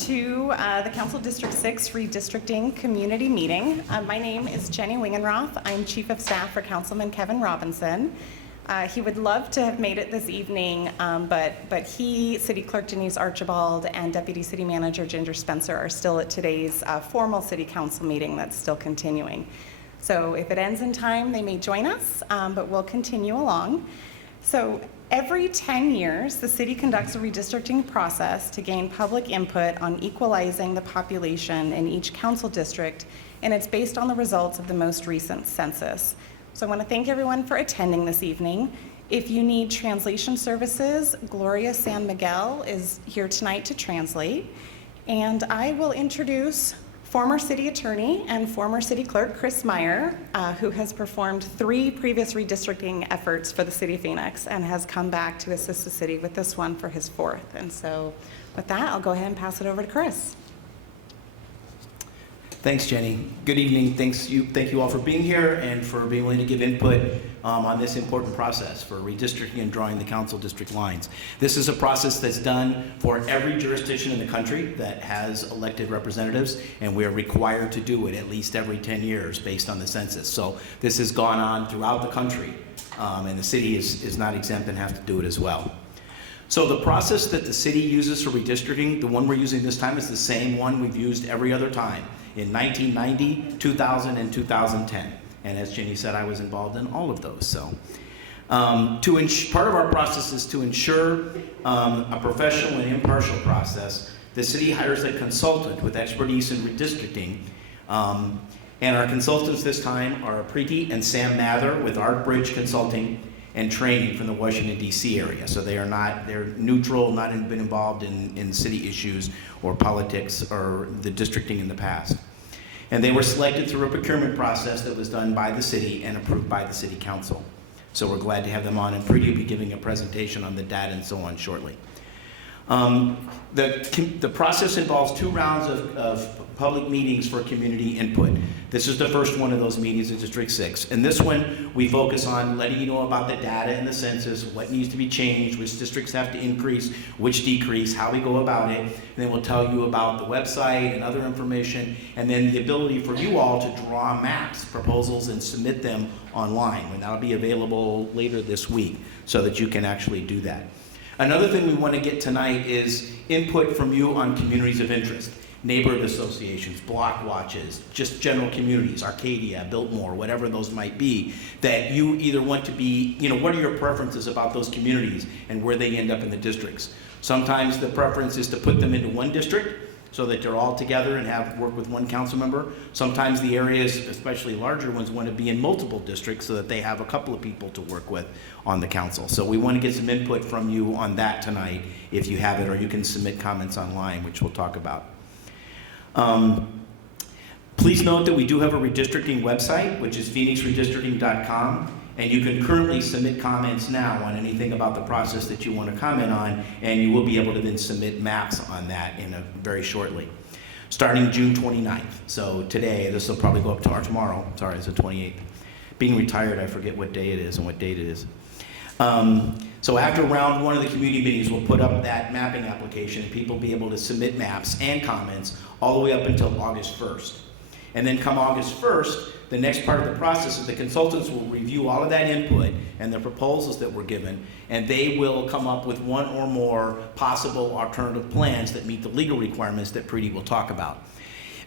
to the Council District 6 Redistricting Community Meeting. My name is Jenny Wingenroth. I'm Chief of Staff for Councilman Kevin Robinson. He would love to have made it this evening, but he, City Clerk Denise Archibald, and Deputy City Manager Ginger Spencer are still at today's formal City Council meeting that's still continuing. So if it ends in time, they may join us, but we'll continue along. So every 10 years, the city conducts a redistricting process to gain public input on equalizing the population in each council district, and it's based on the results of the most recent census. So I want to thank everyone for attending this evening. If you need translation services, Gloria San Miguel is here tonight to translate. And I will introduce former city attorney and former city clerk Chris Meyer, who has performed 3 previous redistricting efforts for the city of Phoenix and has come back to assist the city with this one for his 4th. And so with that, I'll go ahead and pass it over to Chris. Thanks, Jenny. Good evening. Thank you all for being here and for being willing to give input on this important process for redistricting and drawing the council district lines. This is a process that's done for every jurisdiction in the country that has elected representatives, and we are required to do it at least every 10 years based on the census. So this has gone on throughout the country, and the city is not exempt and has to do it as well. So the process that the city uses for redistricting, the one we're using this time, is the same one we've used every other time in 1990, 2000, and 2010. And as Jenny said, I was involved in all of those. So part of our process is to ensure a professional and impartial process. The city hires a consultant with expertise in redistricting. And our consultants this time are Preeti and Sam Mather with Art Bridge Consulting and Training from the Washington, D.C. area. So they're neutral, not been involved in city issues or politics or the districting in the past. And they were selected through a procurement process that was done by the city and approved by the city council. So we're glad to have them on, and Preeti will be giving a presentation on the data and so on shortly. The process involves 2 rounds of public meetings for community input. This is the first one of those meetings in District 6. And this one, we focus on letting you know about the data and the census, what needs to be changed, which districts have to increase, which decrease, how we go about it. And then we'll tell you about the website and other information, and then the ability for you all to draw maps, proposals, and submit them online. And that'll be available later this week so that you can actually do that. Another thing we want to get tonight is input from you on communities of interest. Neighborhood associations, block watches, just general communities, Arcadia, Biltmore, whatever those might be, that you either want to be, what are your preferences about those communities and where they end up in the districts. Sometimes the preference is to put them into one district so that they're all together and work with one council member. Sometimes the areas, especially larger ones, want to be in multiple districts so that they have a couple of people to work with on the council. So we want to get some input from you on that tonight if you have it, or you can submit comments online, which we'll talk about. Please note that we do have a redistricting website, which is PhoenixRedistricting.com, and you can currently submit comments now on anything about the process that you want to comment on, and you will be able to then submit maps on that very shortly, starting June 29th. So today, this will probably go up tomorrow. Sorry, it's the 28th. Being retired, I forget what day it is and what date it is. So after round 1 of the community meetings, we'll put up that mapping application. People will be able to submit maps and comments all the way up until August 1st. And then come August 1st, the next part of the process is the consultants will review all of that input and the proposals that were given, and they will come up with 1 or more possible alternative plans that meet the legal requirements that Preeti will talk about.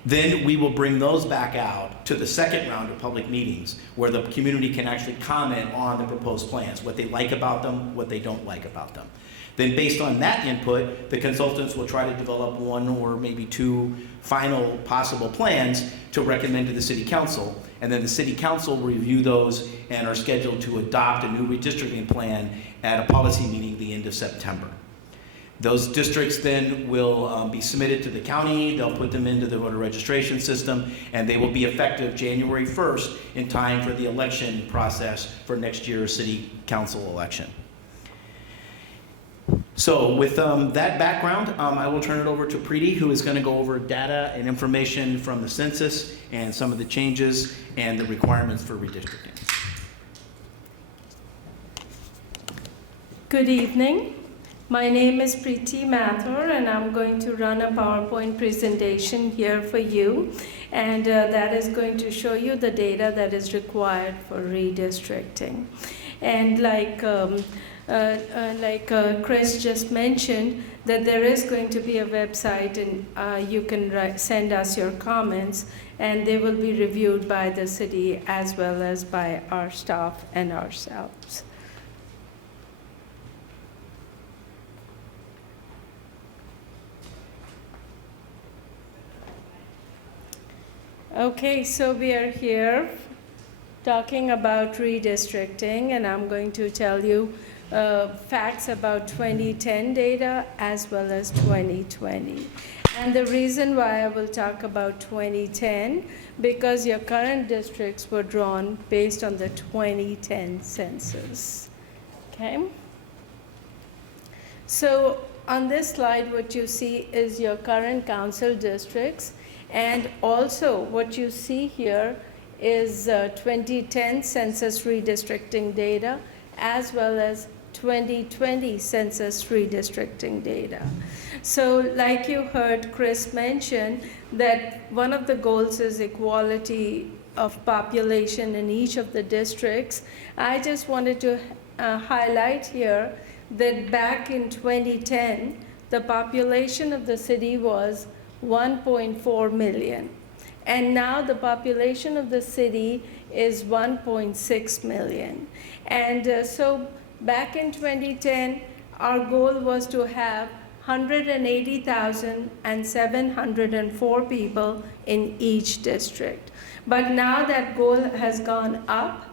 Then we will bring those back out to the second round of public meetings where the community can actually comment on the proposed plans, what they like about them, what they don't like about them. Then based on that input, the consultants will try to develop 1 or maybe 2 final possible plans to recommend to the city council. And then the city council will review those and are scheduled to adopt a new redistricting plan at a policy meeting the end of September. Those districts then will be submitted to the county. They'll put them into the voter registration system, and they will be effective January 1st in time for the election process for next year's city council election. So with that background, I will turn it over to Preeti, who is going to go over data and information from the census and some of the changes and the requirements for redistricting. Good evening. My name is Preeti Mathur, and I'm going to run a PowerPoint presentation here for you. And that is going to show you the data that is required for redistricting. And like Chris just mentioned, that there is going to be a website, and you can send us your comments, and they will be reviewed by the city as well as by our staff and ourselves. Okay, so we are here talking about redistricting, and I'm going to tell you facts about 2010 data as well as 2020. And the reason why I will talk about 2010, because your current districts were drawn based on the 2010 census. Okay? So on this slide, what you see is your current council districts, and also what you see here is 2010 census redistricting data as well as 2020 census redistricting data. So like you heard Chris mention, that one of the goals is equality of population in each of the districts. I just wanted to highlight here that back in 2010, the population of the city was 1.4 million. And now the population of the city is 1.6 million. And so back in 2010, our goal was to have 180,704 people in each district. But now that goal has gone up,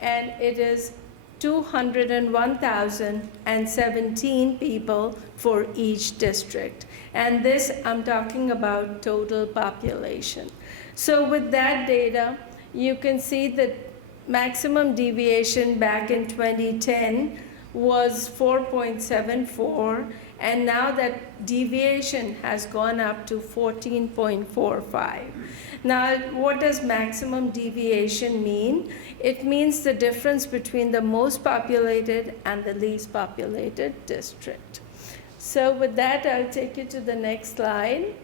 and it is 201,017 people for each district. And this, I'm talking about total population. So with that data, you can see that maximum deviation back in 2010 was 4.74, and now that deviation has gone up to 14.45. Now, what does maximum deviation mean? It means the difference between the most populated and the least populated district. So with that, I'll take you to the next slide.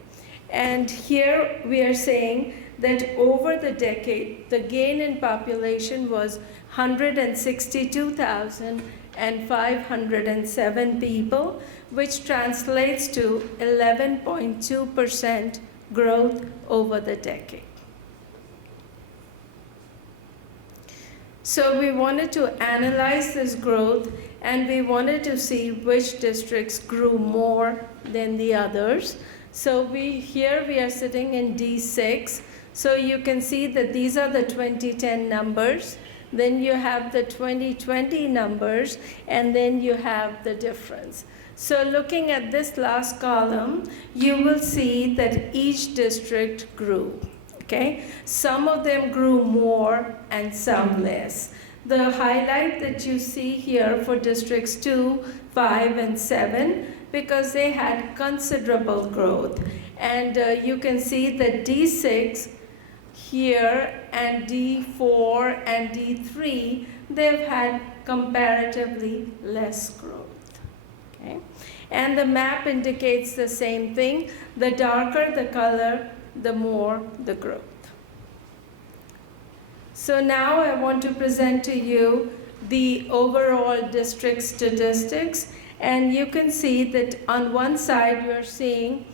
And here we are saying that over the decade, the gain in population was 162,507 people, which translates to 11.2% growth over the decade. So we wanted to analyze this growth, and we wanted to see which districts grew more than the others. So here we are sitting in D6. So you can see that these are the 2010 numbers. Then you have the 2020 numbers, and then you have the difference. So looking at this last column, you will see that each district grew. Okay? Some of them grew more and some less. The highlight that you see here for districts 2, 5, and 7, because they had considerable growth. And you can see that D6 here and D4 and D3, they've had comparatively less growth. Okay? And the map indicates the same thing. The darker the color, the more the growth. So now I want to present to you the overall district statistics. And you can see that on one side you're seeing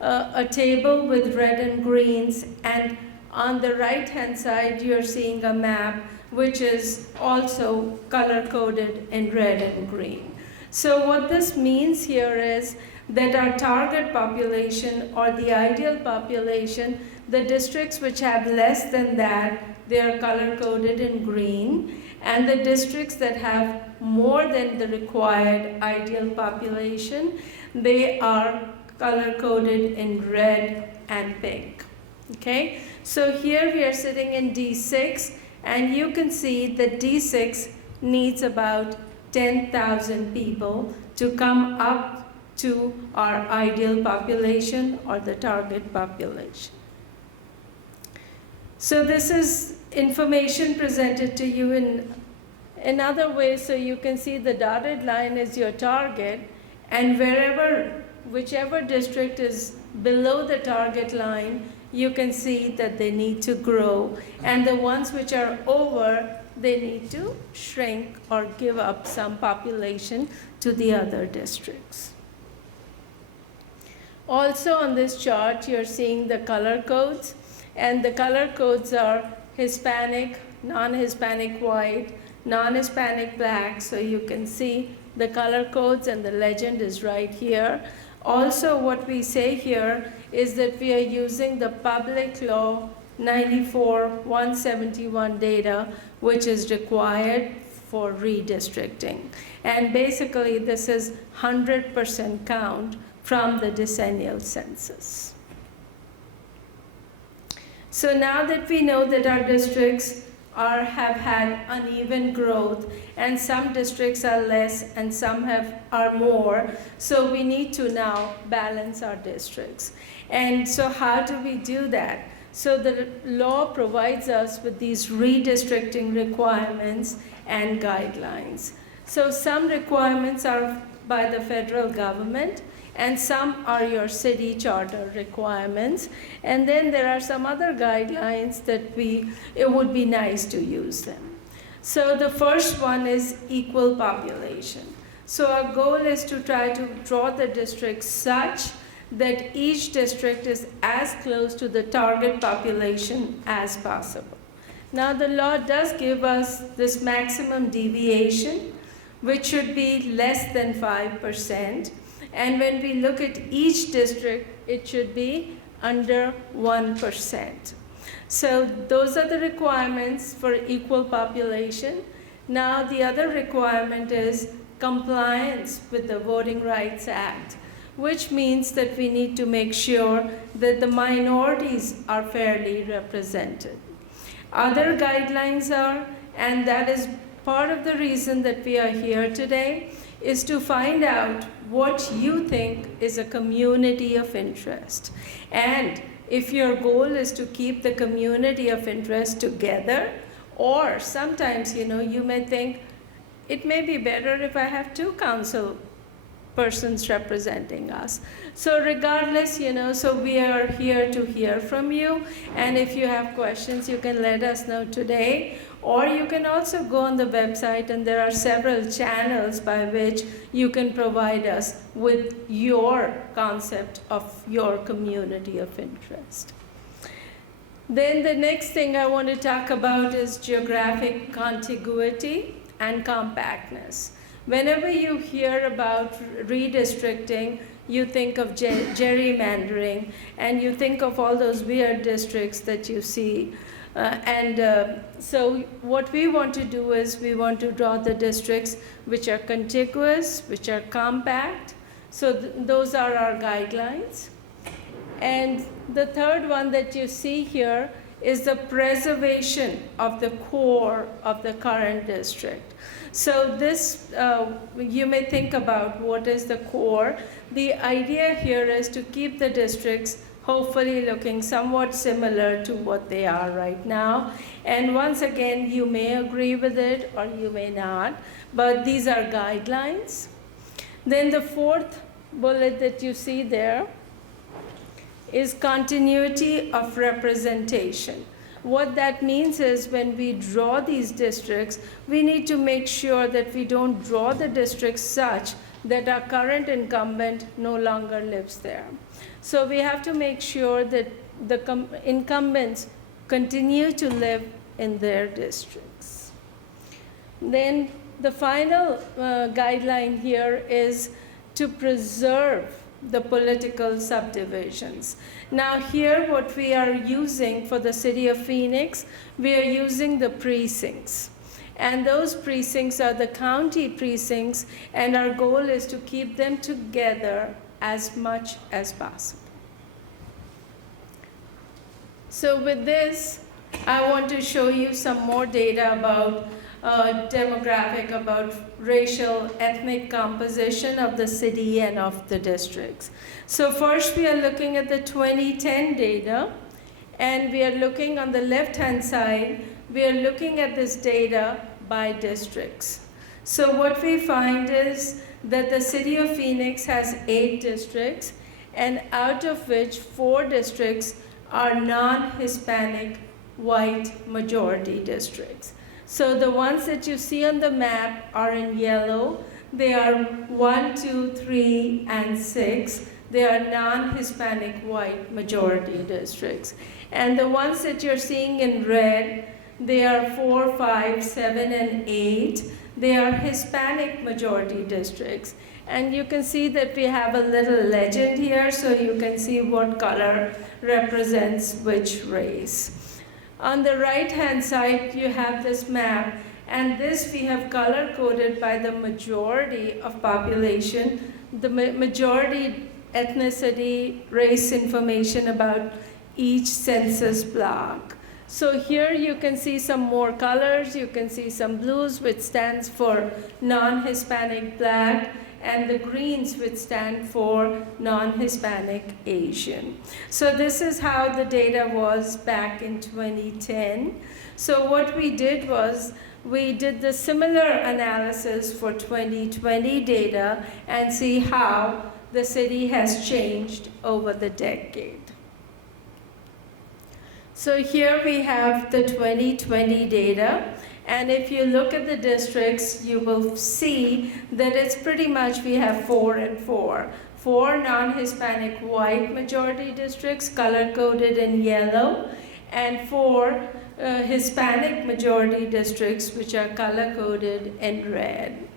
a table with red and greens, and on the right-hand side you're seeing a map which is also color-coded in red and green. So what this means here is that our target population, or the ideal population, the districts which have less than that, they are color-coded in green, and the districts that have more than the required ideal population, they are color-coded in red and pink. Okay? So here we are sitting in D6, and you can see that D6 needs about 10,000 people to come up to our ideal population, or the target population. So this is information presented to you in another way. So you can see the dotted line is your target, And whichever district is below the target line, you can see that they need to grow. And the ones which are over, they need to shrink or give up some population to the other districts. Also on this chart, you're seeing the color codes, and the color codes are Hispanic, non-Hispanic white, non-Hispanic black, so you can see the color codes and the legend is right here. Also, what we say here is that we are using the Public Law 94-171 data, which is required for redistricting. And basically, this is 100% count from the decennial census. So now that we know that our districts have had uneven growth, and some districts are less and some are more, so we need to now balance our districts. And so how do we do that? So the law provides us with these redistricting requirements and guidelines. So some requirements are by the federal government, and some are your city charter requirements. And then there are some other guidelines that it would be nice to use them. So the first one is equal population. So our goal is to try to draw the districts such that each district is as close to the target population as possible. Now the law does give us this maximum deviation, which should be less than 5%. And when we look at each district, it should be under 1%. So those are the requirements for equal population. Now the other requirement is compliance with the Voting Rights Act, which means that we need to make sure that the minorities are fairly represented. Other guidelines are, and that is part of the reason that we are here today, is to find out what you think is a community of interest. And if your goal is to keep the community of interest together, or sometimes, you may think, it may be better if I have 2 council persons representing us. So regardless, so we are here to hear from you. And if you have questions, you can let us know today. Or you can also go on the website, and there are several channels by which you can provide us with your concept of your community of interest. Then the next thing I want to talk about is geographic contiguity and compactness. Whenever you hear about redistricting, you think of gerrymandering, and you think of all those weird districts that you see. So what we want to do is we want to draw the districts which are contiguous, which are compact. So those are our guidelines. And the third one that you see here is the preservation of the core of the current district. So this, you may think about what is the core. The idea here is to keep the districts hopefully looking somewhat similar to what they are right now. And once again, you may agree with it or you may not, but these are guidelines. Then the fourth bullet that you see there is continuity of representation. What that means is when we draw these districts, we need to make sure that we don't draw the districts such that our current incumbent no longer lives there. So we have to make sure that the incumbents continue to live in their districts. Then the final guideline here is to preserve the political subdivisions. Now here what we are using for the city of Phoenix, we are using the precincts. And those precincts are the county precincts, and our goal is to keep them together as much as possible. So with this, I want to show you some more data about demographic, about racial, ethnic composition of the city and of the districts. So first we are looking at the 2010 data, and we are looking on the left-hand side, we are looking at this data by districts. So what we find is that the city of Phoenix has 8 districts, and out of which 4 districts are non-Hispanic white majority districts. So the ones that you see on the map are in yellow. They are 1, 2, 3, and 6. They are non-Hispanic white majority districts. And the ones that you're seeing in red, they are 4, 5, 7, and 8. They are Hispanic majority districts. And you can see that we have a little legend here, so you can see what color represents which race. On the right-hand side, you have this map, and this we have color-coded by the majority of population, the majority ethnicity, race information about each census block. So here you can see some more colors. You can see some blues, which stands for non-Hispanic Black, and the greens, which stand for non-Hispanic Asian. So this is how the data was back in 2010. So what we did was, we did the similar analysis for 2020 data and see how the city has changed over the decade. So here we have the 2020 data, and if you look at the districts, you will see that it's pretty much we have 4 and 4. 4 non-Hispanic white majority districts color-coded in yellow, and 4 Hispanic majority districts which are color-coded in red.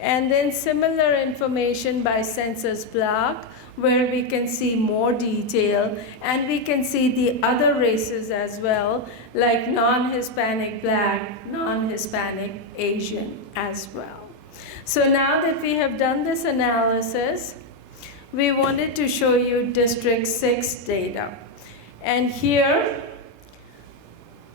And then similar information by census block, where we can see more detail, and we can see the other races as well, like non-Hispanic Black, non-Hispanic Asian as well. So now that we have done this analysis, we wanted to show you District 6 data. And here,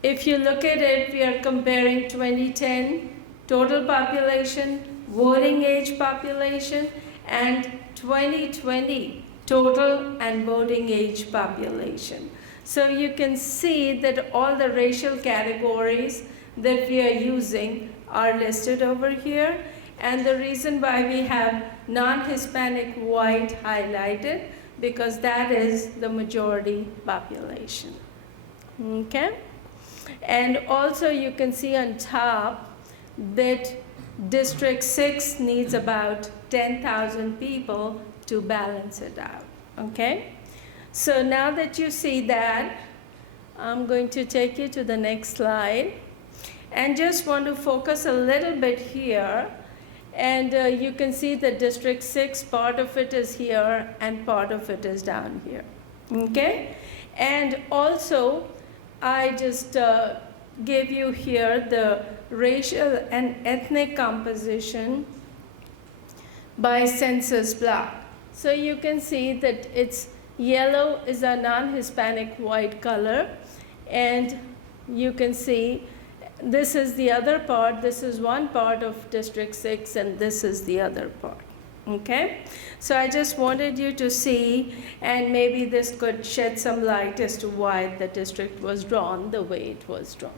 if you look at it, we are comparing 2010 total population, voting age population, and 2020 total and voting age population. So you can see that all the racial categories that we are using are listed over here. And the reason why we have non-Hispanic white highlighted, because that is the majority population. Okay? And also you can see on top that District 6 needs about 10,000 people to balance it out, okay? So now that you see that, I'm going to take you to the next slide, and just want to focus a little bit here, and you can see that District 6, part of it is here, and part of it is down here, okay? And also, I just gave you here the racial and ethnic composition by census block. So you can see that it's yellow is a non-Hispanic white color, and you can see this is the other part. This is one part of District 6, and this is the other part. Okay? So I just wanted you to see, and maybe this could shed some light as to why the district was drawn the way it was drawn.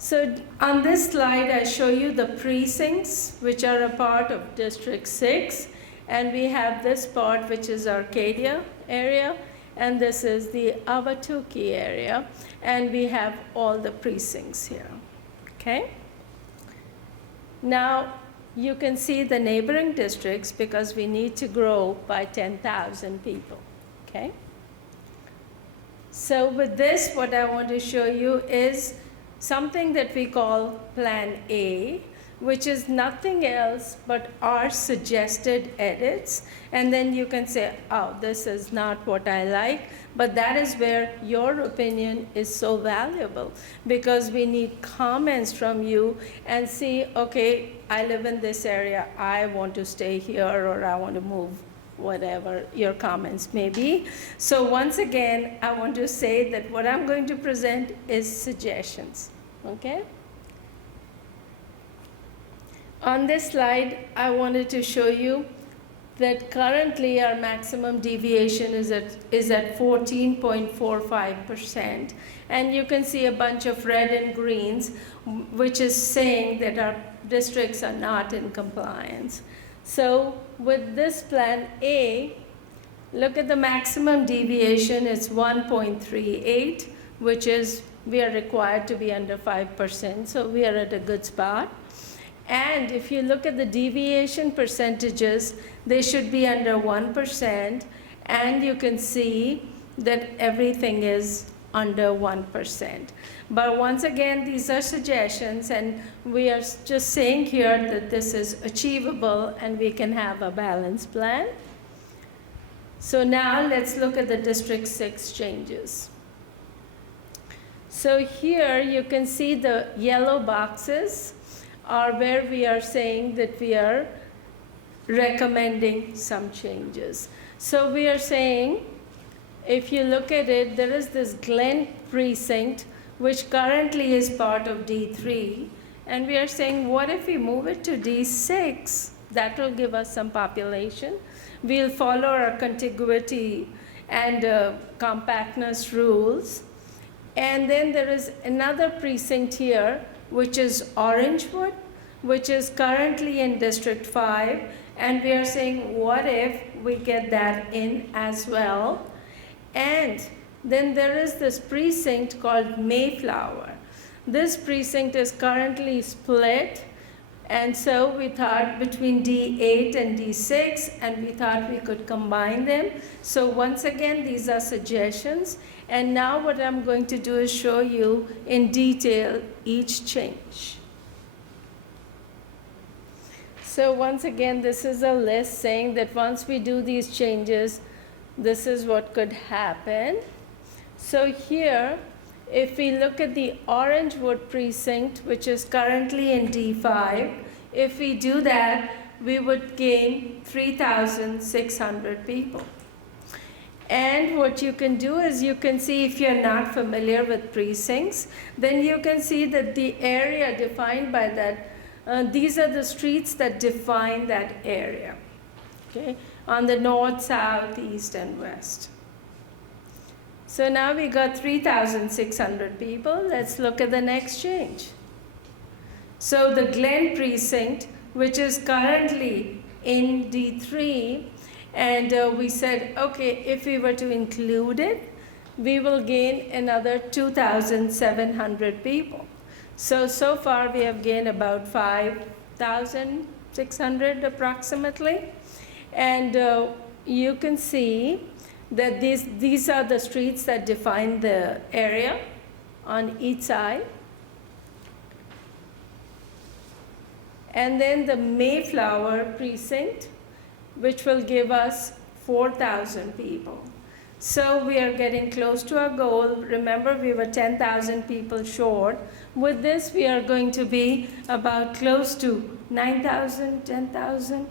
So on this slide, I show you the precincts, which are a part of District 6. And we have this part, which is Arcadia area, and this is the Ahwatukee area. And we have all the precincts here, okay? Now, you can see the neighboring districts, because we need to grow by 10,000 people, okay? So with this, what I want to show you is something that we call Plan A, which is nothing else but our suggested edits. And then you can say, oh, this is not what I like, but that is where your opinion is so valuable, because we need comments from you and see, okay, I live in this area, I want to stay here, or I want to move, whatever your comments may be. So once again, I want to say that what I'm going to present is suggestions, okay? On this slide, I wanted to show you that currently our maximum deviation is at 14.45%. And you can see a bunch of red and greens, which is saying that our districts are not in compliance. So with this plan A, look at the maximum deviation, it's 1.38, which is, we are required to be under 5%, so we are at a good spot. And if you look at the deviation percentages, they should be under 1%, and you can see that everything is under 1%. But once again, these are suggestions, and we are just saying here that this is achievable and we can have a balanced plan. So now let's look at the District 6 changes. So here you can see the yellow boxes are where we are saying that we are recommending some changes. So we are saying, if you look at it, there is this Glen precinct, which currently is part of D3, and we are saying, what if we move it to D6? That will give us some population. We'll follow our contiguity and compactness rules. And then there is another precinct here, which is Orangewood, which is currently in District 5, and we are saying, what if we get that in as well? And then there is this precinct called Mayflower. This precinct is currently split, and so we thought between D8 and D6, and we thought we could combine them. So once again, these are suggestions. And now what I'm going to do is show you in detail each change. So once again, this is a list saying that once we do these changes, this is what could happen. So here, if we look at the Orangewood precinct, which is currently in D5, if we do that, we would gain 3,600 people. And what you can do is you can see, if you're not familiar with precincts, then you can see that the area defined by that, these are the streets that define that area, okay, on the north, south, east, and west. So now we got 3,600 people. Let's look at the next change. So the Glen precinct, which is currently in D3, and we said, okay, if we were to include it, we will gain another 2,700 people. So far we have gained about 5,600 approximately. And you can see that these are the streets that define the area on each side. And then the Mayflower precinct, which will give us 4,000 people. So we are getting close to our goal. Remember, we were 10,000 people short. With this, we are going to be about close to 9,000, 10,000,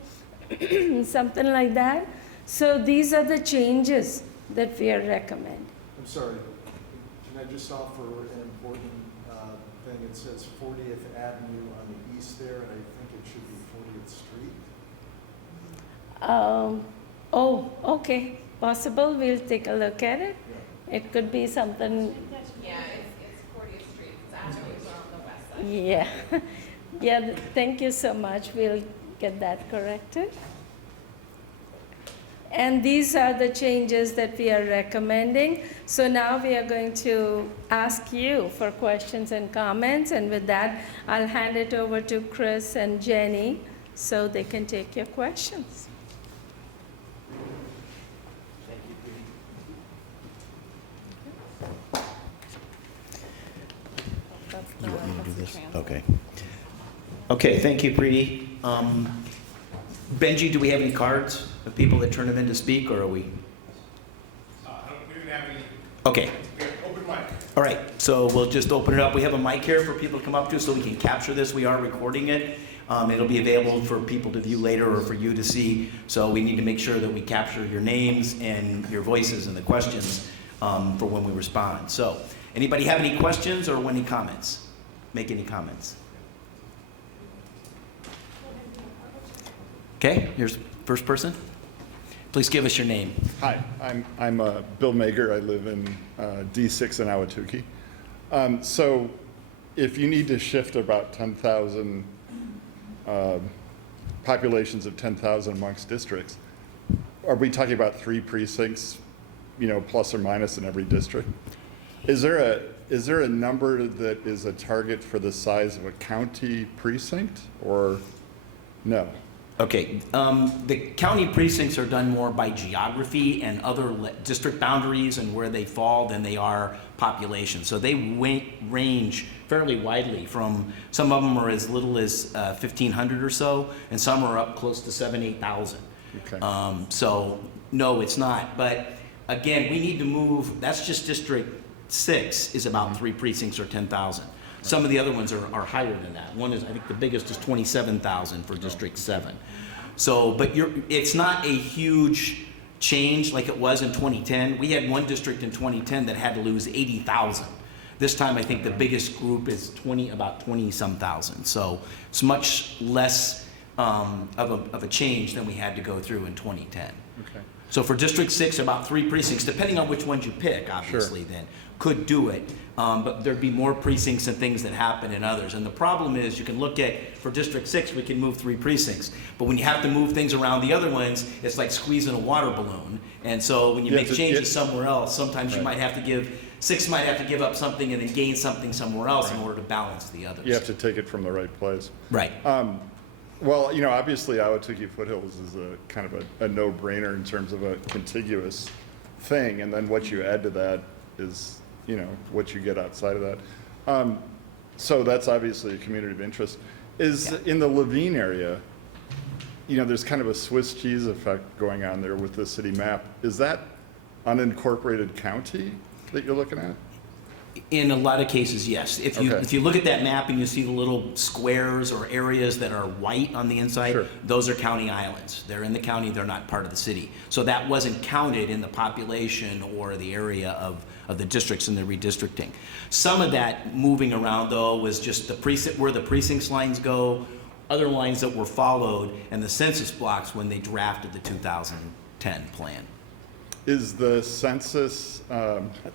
something like that. So these are the changes that we are recommending. I'm sorry, can I just offer an important thing? It says 40th Avenue on the east there, and I think it should be 40th Street. Oh, okay, possible, we'll take a look at it. Yeah. It could be something, Yeah, it's 40th Street, it's actually on the west side. yeah. Yeah, thank you so much, we'll get that corrected. And these are the changes that we are recommending. So now we are going to ask you for questions and comments, and with that, I'll hand it over to Chris and Jenny so they can take your questions. You want me to do this? Okay. Okay, thank you, Preeti. Benji, do we have any cards of people that turn them in to speak, or are we? We didn't have any, Okay, we have open mic. all right, so we'll just open it up. We have a mic here for people to come up to so we can capture this. We are recording it. It'll be available for people to view later or for you to see. So we need to make sure that we capture your names and your voices and the questions for when we respond. So anybody have any questions or any comments? Make any comments? Okay, here's first person. Please give us your name. Hi, I'm Bill Mager. I live in D6 in Ahwatukee. So if you need to shift about 10,000 populations of 10,000 amongst districts, are we talking about 3 precincts, plus or minus in every district? Is there a number that is a target for the size of a county precinct, or no? Okay, the county precincts are done more by geography and other district boundaries and where they fall than they are population. So they range fairly widely from, some of them are as little as 1,500 or so, and some are up close to 8,000. Okay. So no, it's not. But again, we need to move, that's just District 6 is about 3 precincts or 10,000. Some of the other ones are higher than that. One is, I think the biggest is 27,000 for District 7. So, but it's not a huge change like it was in 2010. We had one district in 2010 that had to lose 80,000. This time, I think the biggest group is about 20-some thousand. So it's much less of a change than we had to go through in 2010. Okay. So for District 6, about 3 precincts, depending on which ones you pick, obviously, Sure. then, could do it. But there'd be more precincts and things that happen in others. And the problem is, you can look at, for District 6, we can move 3 precincts. But when you have to move things around the other ones, it's like squeezing a water balloon. And so when you Yeah, make changes somewhere else, sometimes you might have to give, 6 might have to give up something and then gain something somewhere else in order to balance the others. You have to take it from the right place. Right. Well, obviously Ahwatukee Foothills is a kind of a no-brainer in terms of a contiguous thing, and then what you add to that is, what you get outside of that. So that's obviously a community of interest. In the Levine area, there's kind of a Swiss cheese effect going on there with the city map. Is that unincorporated county that you're looking at? In a lot of cases, yes. If you look at that map and you see the little squares or areas that are white on the inside, Sure. those are county islands. They're in the county, they're not part of the city. So that wasn't counted in the population or the area of the districts in the redistricting. Some of that moving around, though, was just the precinct, where the precincts lines go, other lines that were followed, and the census blocks when they drafted the 2010 plan. Is the census,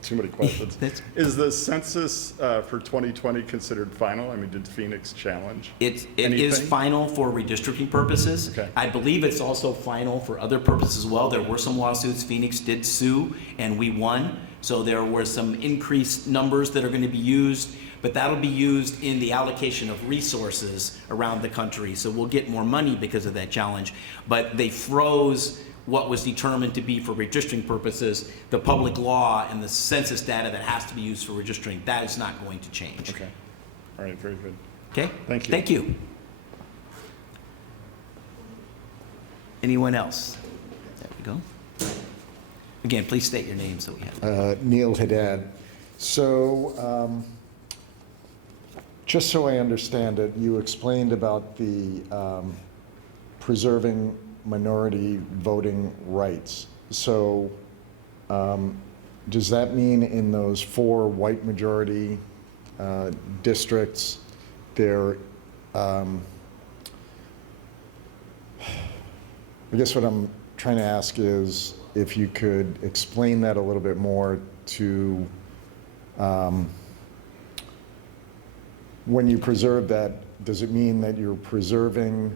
too many questions. Is the census for 2020 considered final? I mean, did Phoenix challenge? It is anything? final for redistricting purposes. Okay. I believe it's also final for other purposes as well. There were some lawsuits. Phoenix did sue, and we won. So there were some increased numbers that are going to be used, but that'll be used in the allocation of resources around the country. So we'll get more money because of that challenge. But they froze what was determined to be for redistricting purposes, the public law and the census data that has to be used for redistricting. That is not going to change. Okay. All right, very good. Okay? Thank you. Thank you. Anyone else? There we go. Again, please state your name so we have. Neil Haddad. So, just so I understand it, you explained about the preserving minority voting rights. So, does that mean in those 4 white majority districts, there, I guess what I'm trying to ask is if you could explain that a little bit more to, when you preserve that, does it mean that you're preserving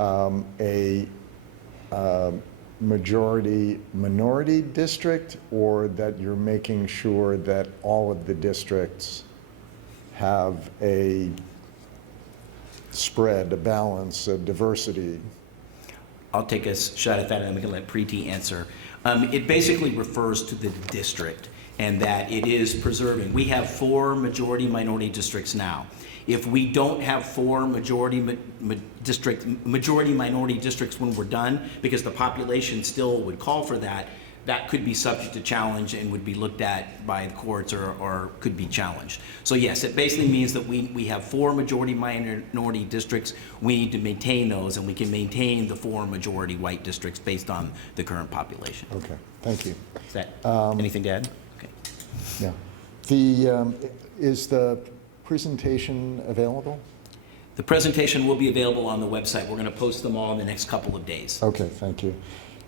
a majority minority district, or that you're making sure that all of the districts have a spread, a balance, a diversity? I'll take a shot at that and then we can let Preeti answer. It basically refers to the district and that it is preserving. We have 4 majority minority districts now. If we don't have 4 majority minority districts when we're done, because the population still would call for that, that could be subject to challenge and would be looked at by the courts or could be challenged. So yes, it basically means that we have 4 majority minority districts. We need to maintain those, and we can maintain the 4 majority white districts based on the current population. Okay, thank you. Is that anything to add? Okay. Yeah. The, is the presentation available? The presentation will be available on the website. We're going to post them all in the next couple of days. Okay, thank you.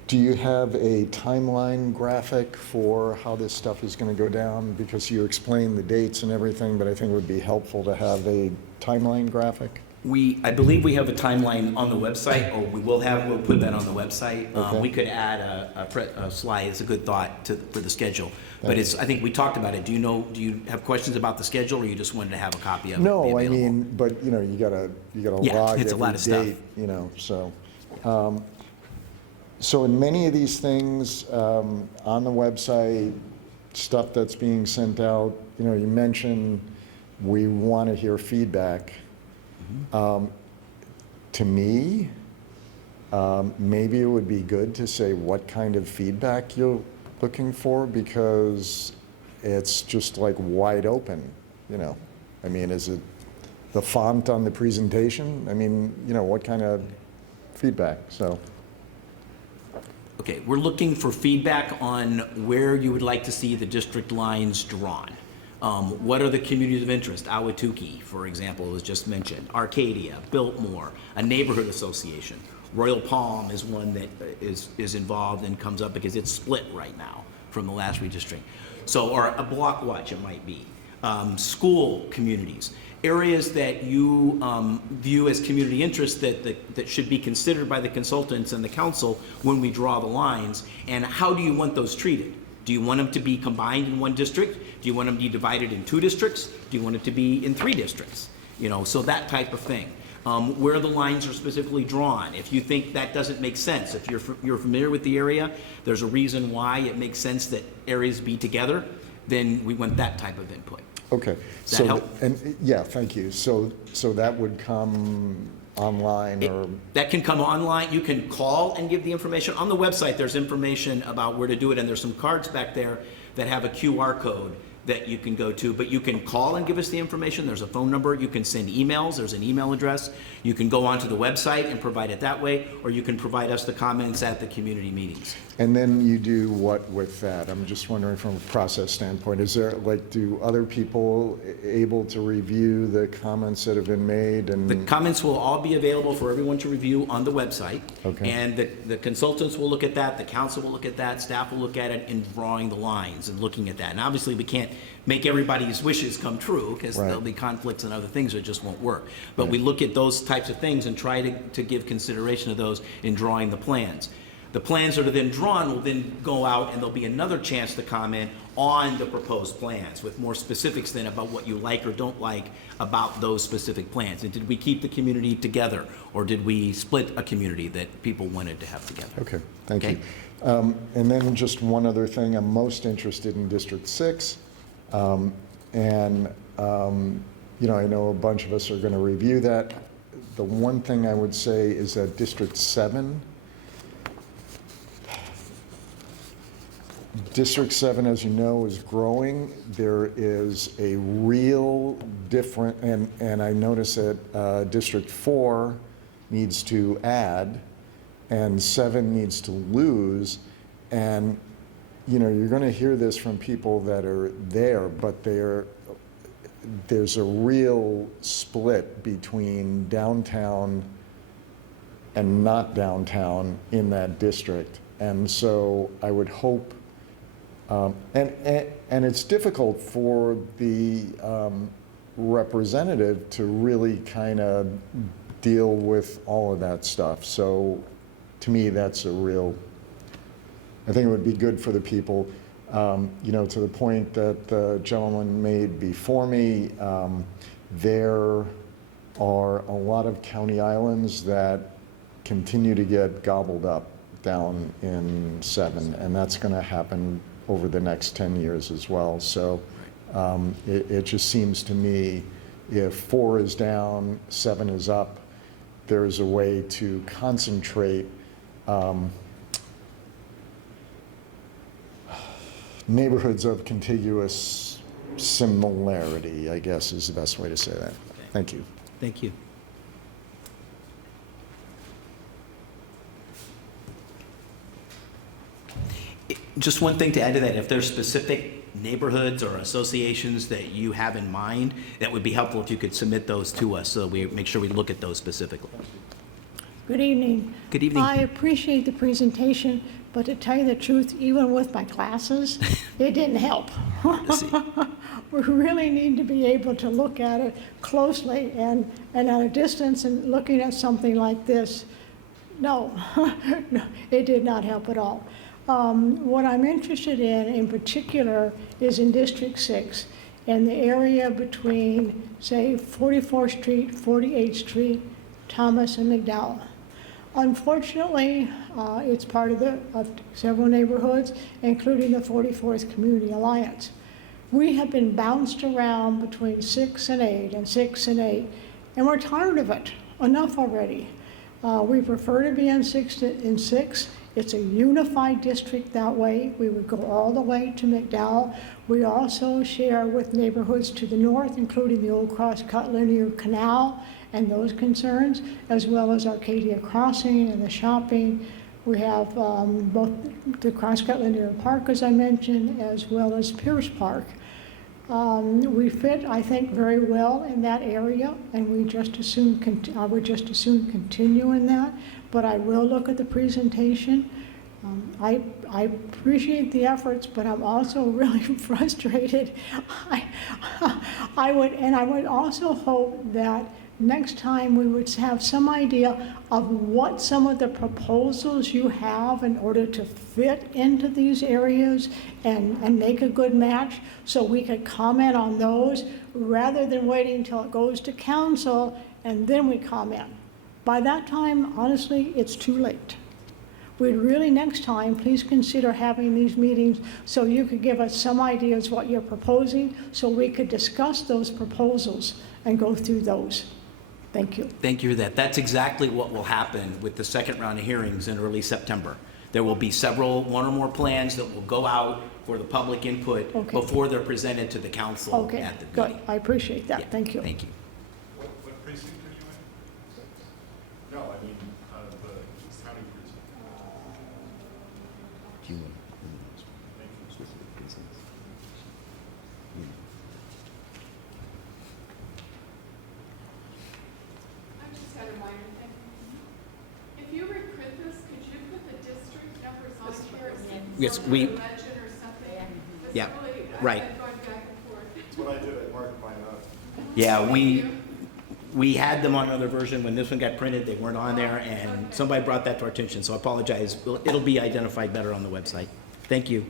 Do you have a timeline graphic for how this stuff is going to go down? Because you explained the dates and everything, but I think it would be helpful to have a timeline graphic. I believe we have a timeline on the website, or we'll put that on the website. Okay. We could add a slide, it's a good thought for the schedule. But Thanks. I think we talked about it. Do you have questions about the schedule, or you just wanted to have a copy of it? No, be I available? mean, but you gotta Yeah, log it's a lot every of stuff. date, so. So in many of these things, on the website, stuff that's being sent out, you mentioned we want to hear feedback. To me, maybe it would be good to say what kind of feedback you're looking for, because it's just like wide open, I mean, is it the font on the presentation? I mean, what kind of feedback, so. Okay, we're looking for feedback on where you would like to see the district lines drawn. What are the communities of interest? Ahwatukee, for example, was just mentioned. Arcadia, Biltmore, a neighborhood association. Royal Palm is one that is involved and comes up because it's split right now from the last redistricting. So, or a block watch it might be. School communities. Areas that you view as community interest that should be considered by the consultants and the council when we draw the lines, and how do you want those treated? Do you want them to be combined in one district? Do you want them to be divided in 2 districts? Do you want it to be in 3 districts? So that type of thing. Where the lines are specifically drawn. If you think that doesn't make sense, if you're familiar with the area, there's a reason why it makes sense that areas be together, then we want that type of input. Okay. Does that help? And yeah, thank you. So that would come online or? That can come online. You can call and give the information. On the website, there's information about where to do it, and there's some cards back there that have a QR code that you can go to, but you can call and give us the information. There's a phone number. You can send emails. There's an email address. You can go onto the website and provide it that way, or you can provide us the comments at the community meetings. And then you do what with that? I'm just wondering from a process standpoint, is there, do other people able to review the comments that have been made? And The comments will all be available for everyone to review on the website. Okay. And the consultants will look at that, the council will look at that, staff will look at it in drawing the lines and looking at that. And obviously, we can't make everybody's wishes come true, because Right. there'll be conflicts and other things that just won't work. But Right. we look at those types of things and try to give consideration to those in drawing the plans. The plans that are then drawn will then go out, and there'll be another chance to comment on the proposed plans with more specifics then about what you like or don't like about those specific plans. And did we keep the community together, or did we split a community that people wanted to have together? Okay, thank Okay. you. And then just one other thing, I'm most interested in District 6. I know a bunch of us are going to review that. The one thing I would say is that District 7, as you know, is growing. There is a real different, and I notice that District 4 needs to add, and 7 needs to lose. And, you're going to hear this from people that are there, but there's a real split between downtown and not downtown in that district. And so I would hope, and it's difficult for the representative to really kind of deal with all of that stuff. So to me, that's I think it would be good for the people. To the point that the gentleman made before me, there are a lot of county islands that continue to get gobbled up down in 7, and that's going to happen over the next 10 years as well. So it just seems to me, if 4 is down, 7 is up, there's a way to concentrate neighborhoods of contiguous similarity, I guess, is the best way to say that. Thank you. Thank you. Just one thing to add to that, if there's specific neighborhoods or associations that you have in mind, that would be helpful if you could submit those to us so we make sure we look at those specifically. Good evening. Good evening. I appreciate the presentation, but to tell you the truth, even with my glasses, it didn't help. Let's see. We really need to be able to look at it closely and at a distance, and looking at something like this, no, no, it did not help at all. What I'm interested in particular is in District 6, and the area between, say, 44th Street, 48th Street, Thomas and McDowell. Unfortunately, it's part of several neighborhoods, including the 44th Community Alliance. We have been bounced around between 6 and 8 and 6 and 8, and we're tired of it. Enough already. We prefer to be in 6. It's a unified district that way. We would go all the way to McDowell. We also share with neighborhoods to the north, including the Old Crosscut Linear Canal and those concerns, as well as Arcadia Crossing and the shopping. We have both the Crosscut Linear Park, as I mentioned, as well as Pierce Park. We fit, I think, very well in that area, and I would just as soon continue in that. But I will look at the presentation. I appreciate the efforts, but I'm also really frustrated. I would also hope that next time we would have some idea of what some of the proposals you have in order to fit into these areas and make a good match, so we could comment on those rather than waiting until it goes to council and then we comment. By that time, honestly, it's too late. We'd really, next time, please consider having these meetings so you could give us some ideas what you're proposing, so we could discuss those proposals and go through those. Thank you. Thank you for that. That's exactly what will happen with the second round of hearings in early September. There will be one or more plans that will go out for the public input before they're presented to the council at the meeting. Good. I appreciate that. Yeah, Thank you. Thank you. What precinct are you in? No, I mean, the county precinct. I just had a minor thing. If you reprint this, could you put the district numbers on here? Yes, Some we- kind of legend or something? 'Cause Yeah, really, right. I've gone back and forth. That's what I did, I marked mine up. Yeah, we had them on another version. When this one got printed, they weren't on there, and somebody brought that to our attention, so I apologize. It'll be identified better on the website. Thank you.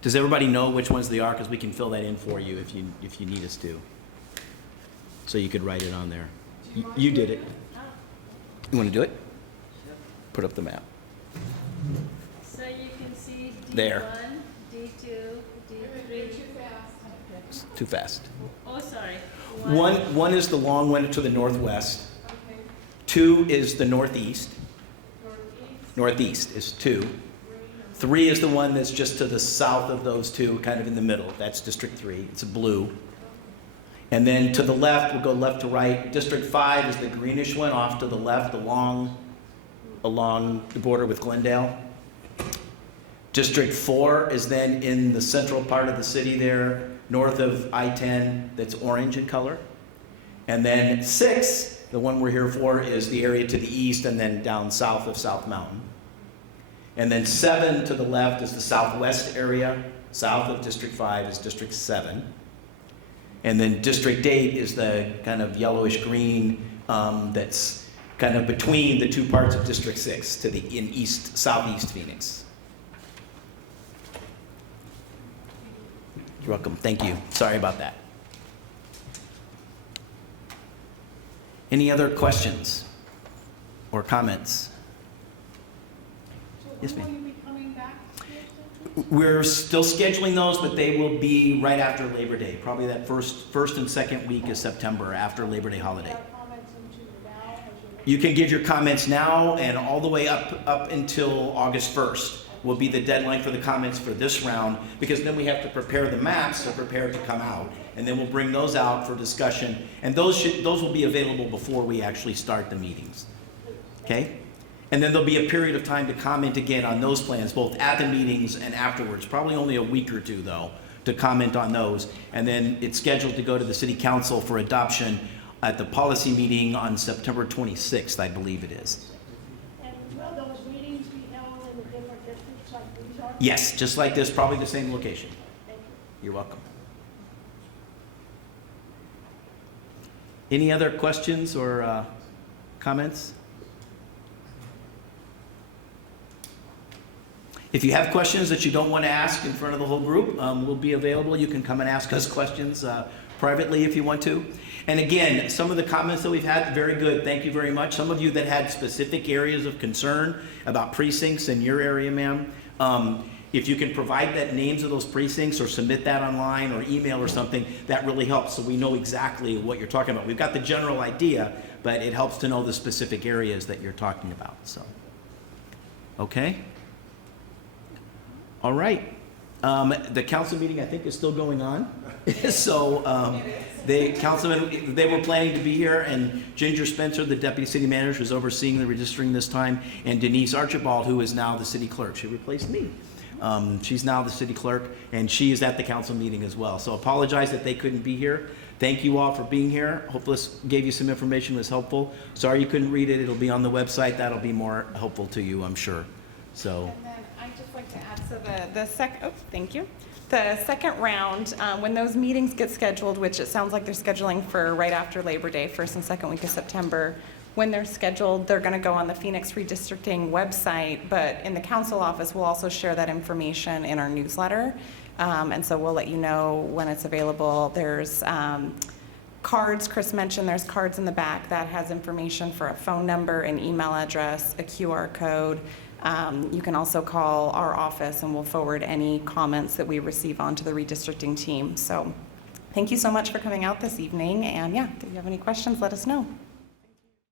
Does everybody know which ones they are? Because we can fill that in for you if you need us to. So you could write it on there. You did it. You want to do it? Put up the map. So you can see D1, There. D2, You're D3. too fast. It's too fast. Oh, sorry. One is the long one to the northwest. Okay, 2 is the northeast. northeast, Northeast is 2. 3 is the one that's just to the south of those two, kind of in the middle. That's District 3. It's a blue. And then to the left, we'll go left to right. District 5 is the greenish one off to the left along the border with Glendale. District 4 is then in the central part of the city there, north of I-10, that's orange in color. And then 6, the one we're here for, is the area to the east and then down south of South Mountain. And then 7 to the left is the southwest area. South of District 5 is District 7. And then District 8 is the kind of yellowish green that's kind of between the two parts of District 6 to in southeast Phoenix. You're welcome. Thank you. Sorry about that. Any other questions or comments? Yes, ma'am. Will you be coming back? We're still scheduling those, but they will be right after Labor Day, probably that first and second week of September after Labor Day holiday. You can give your comments now and all the way up until August 1st will be the deadline for the comments for this round, because then we have to prepare the maps to prepare to come out, and then we'll bring those out for discussion, and those will be available before we actually start the meetings. Okay? And then there'll be a period of time to comment again on those plans, both at the meetings and afterwards, probably only a week or two though, to comment on those. And then it's scheduled to go to the city council for adoption at the policy meeting on September 26th, I believe it is. And will those meetings be held in the different districts like these are? Yes, just like this, probably the same location. Thank you. You're welcome. Any other questions or comments? If you have questions that you don't want to ask in front of the whole group, we'll be available. You can come and ask us questions privately if you want to. And again, some of the comments that we've had, very good. Thank you very much. Some of you that had specific areas of concern about precincts in your area, ma'am, if you can provide that names of those precincts or submit that online or email or something, that really helps so we know exactly what you're talking about. We've got the general idea, but it helps to know the specific areas that you're talking about. So, okay? All right. The council meeting, I think, is still going on. So councilmen, they were planning to be here, and Ginger Spencer, the deputy city manager, was overseeing the redistricting this time, and Denise Archibald, who is now the city clerk. She replaced me. She's now the city clerk, and she is at the council meeting as well. So apologize that they couldn't be here. Thank you all for being here. Hope this gave you some information, was helpful. Sorry you couldn't read it. It'll be on the website. That'll be more helpful to you, I'm sure. So. And then I'd just like to add, so thank you. The second round, when those meetings get scheduled, which it sounds like they're scheduling for right after Labor Day, first and second week of September, when they're scheduled, they're going to go on the Phoenix Redistricting website, but in the council office, we'll also share that information in our newsletter. And so we'll let you know when it's available. There's cards, Chris mentioned there's cards in the back that has information for a phone number, an email address, a QR code. You can also call our office and we'll forward any comments that we receive onto the redistricting team. So thank you so much for coming out this evening. And yeah, if you have any questions, let us know.